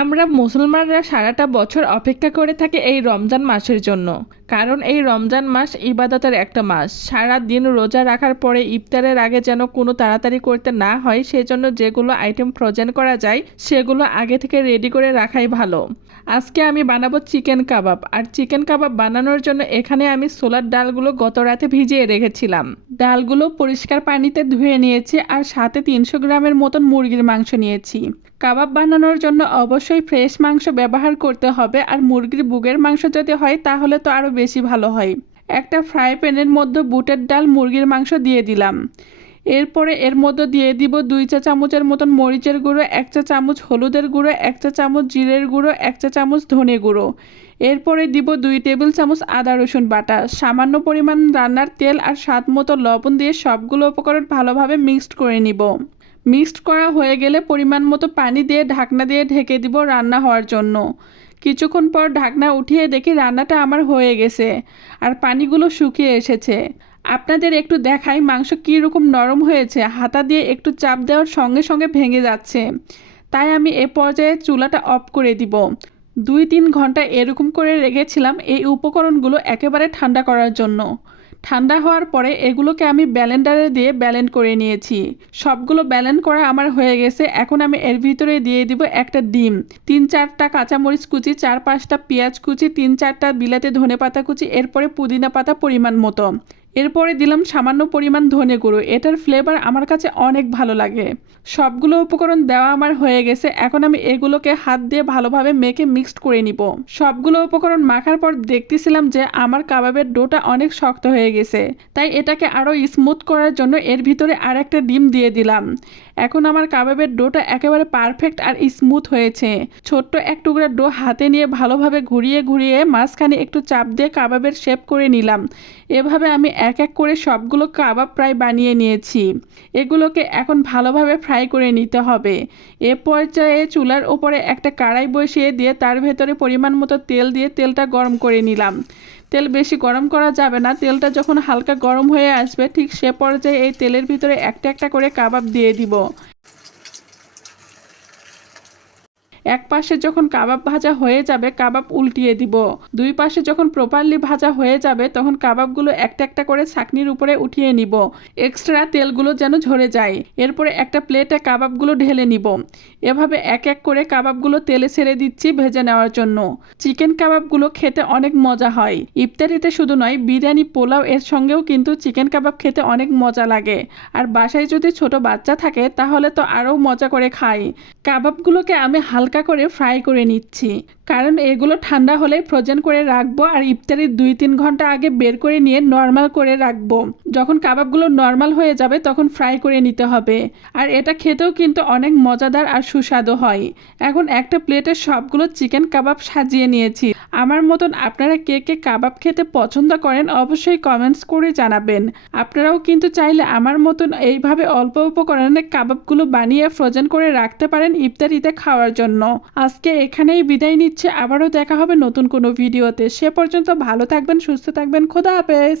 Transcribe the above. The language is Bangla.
আমরা মুসলমানরা সারাটা বছর অপেক্ষা করে থাকি এই রমজান মাসের জন্য। কারণ এই রমজান মাস ইবাদতের একটা মাস। সারা দিন রোজা রাখার পরে ইফতারের আগে যেন কোনো তাড়াতাড়ি করতে না হয়, সেজন্য যেগুলো আইটেম ফ্রোজেন করা যায়, সেগুলো আগে থেকে রেডি করে রাখাই ভালো। আজকে আমি বানাবো চিকেন কাবাব। আর চিকেন কাবাব বানানোর জন্য এখানে আমি সোলার ডালগুলো গত রাতে ভিজিয়ে রেখেছিলাম। ডালগুলো পরিষ্কার পানিতে ধুয়ে নিয়েছি আর সাথে তিনশো গ্রামের মতন মুরগির মাংস নিয়েছি। কাবাব বানানোর জন্য অবশ্যই ফ্রেশ মাংস ব্যবহার করতে হবে আর মুরগির বুগের মাংস যদি হয় তাহলে তো আরও বেশি ভালো হয়। একটা ফ্রাই প্যানের মধ্যে বুটের ডাল মুরগির মাংস দিয়ে দিলাম। এরপরে এর মধ্যে দিয়ে দিব দুই চা চামচের মতন মরিচের গুঁড়ো, এক চা চামচ হলুদের গুঁড়ো, এক চা চামচ জিরের গুঁড়ো, এক চা চামচ ধনে গুঁড়ো। এরপরে দিব দুই টেবিল চামচ আদা রসুন বাটা। সামান্য পরিমাণ রান্নার তেল আর স্বাদ মতো লবণ দিয়ে সবগুলো উপকরণ ভালোভাবে মিক্সড করে নিব। মিক্সড করা হয়ে গেলে পরিমাণ মতো পানি দিয়ে ঢাকনা দিয়ে ঢেকে দিব রান্না হওয়ার জন্য। কিছুক্ষণ পর ঢাকনা উঠিয়ে দেখি রান্নাটা আমার হয়ে গেছে, আর পানিগুলো শুকিয়ে এসেছে। আপনাদের একটু দেখাই মাংস কী রকম নরম হয়েছে। হাতা দিয়ে একটু চাপ দেওয়ার সঙ্গে সঙ্গে ভেঙে যাচ্ছে। তাই আমি এ পর্যায়ে চুলাটা অফ করে দিব। দুই তিন ঘণ্টা এরকম করে রেখেছিলাম এই উপকরণগুলো একেবারে ঠান্ডা করার জন্য। ঠান্ডা হওয়ার পরে এগুলোকে আমি ব্যালেন্ডারে দিয়ে ব্যালেন্ড করে নিয়েছি। সবগুলো ব্যালেন্ড করা আমার হয়ে গেছে। এখন আমি এর ভিতরে দিয়ে দিব একটা ডিম। তিন চারটা কাঁচামরিচ কুচি, চার পাঁচটা পেঁয়াজ কুচি, তিন চারটা বিলাতে ধনে পাতা কুচি, এরপরে পুদিনা পাতা পরিমাণ মতো। এরপরে দিলাম সামান্য পরিমাণ ধনে গুঁড়ো। এটার ফ্লেভার আমার কাছে অনেক ভালো লাগে। সবগুলো উপকরণ দেওয়া আমার হয়ে গেছে। এখন আমি এগুলোকে হাত দিয়ে ভালোভাবে মেখে মিক্সড করে নিব। সবগুলো উপকরণ মাখার পর দেখতেছিলাম যে আমার কাবাবের ডোটা অনেক শক্ত হয়ে গেছে। তাই এটাকে আরও স্মুথ করার জন্য এর ভিতরে আর একটা ডিম দিয়ে দিলাম। এখন আমার কাবাবের ডোটা একেবারে পারফেক্ট আর স্মুথ হয়েছে। ছোট্ট এক টুকরা ডো হাতে নিয়ে ভালোভাবে ঘুরিয়ে ঘুরিয়ে মাঝখানে একটু চাপ দিয়ে কাবাবের শেপ করে নিলাম। এভাবে আমি এক এক করে সবগুলো কাবাব প্রায় বানিয়ে নিয়েছি। এগুলোকে এখন ভালোভাবে ফ্রাই করে নিতে হবে। এ পর্যায়ে চুলার ওপরে একটা কাড়াই বসিয়ে দিয়ে তার ভেতরে পরিমাণ মতো তেল দিয়ে তেলটা গরম করে নিলাম। তেল বেশি গরম করা যাবে না, তেলটা যখন হালকা গরম হয়ে আসবে, ঠিক সে পর্যায়ে এই তেলের ভিতরে একটা একটা করে কাবাব দিয়ে দিব। এক পাশে যখন কাবাব ভাজা হয়ে যাবে, কাবাব উল্টিয়ে দিব। দুই পাশে যখন প্রপারলি ভাজা হয়ে যাবে, তখন কাবাবগুলো একটা একটা করে ছাকনির উপরে উঠিয়ে নিব। এক্সট্রা তেলগুলো যেন ঝরে যায়। এরপরে একটা প্লেটে কাবাবগুলো ঢেলে নিব। এভাবে এক এক করে কাবাবগুলো তেলে ছেড়ে দিচ্ছি ভেজে নেওয়ার জন্য। চিকেন কাবাবগুলো খেতে অনেক মজা হয়। ইফতারিতে শুধু নয়, বিরিয়ানি, পোলাও এর সঙ্গেও কিন্তু চিকেন কাবাব খেতে অনেক মজা লাগে। আর বাসায় যদি ছোট বাচ্চা থাকে, তাহলে তো আরও মজা করে খাই কাবাবগুলোকে আমি হালকা করে ফ্রাই করে নিচ্ছি। কারণ এগুলো ঠান্ডা হলে ফ্রোজেন করে রাখব আর ইফতারির দুই তিন ঘণ্টা আগে বের করে নিয়ে নর্মাল করে রাখব। যখন কাবাবগুলো নর্মাল হয়ে যাবে তখন ফ্রাই করে নিতে হবে। আর এটা খেতেও কিন্তু অনেক মজাদার আর সুস্বাদু হয়। এখন একটা প্লেটে সবগুলো চিকেন কাবাব সাজিয়ে নিয়েছি। আমার মতন আপনারা কে কে কাবাব খেতে পছন্দ করেন অবশ্যই কমেন্টস করে জানাবেন। আপনারাও কিন্তু চাইলে আমার মতন এইভাবে অল্প উপকরণে কাবাবগুলো বানিয়ে ফ্রোজেন করে রাখতে পারেন ইফতারিতে খাওয়ার জন্য। আজকে এখানেই বিদায় নিচ্ছে। আবারও দেখা হবে নতুন কোনো ভিডিওতে। সে পর্যন্ত ভালো থাকবেন, সুস্থ থাকবেন। খোদা হাফেজ।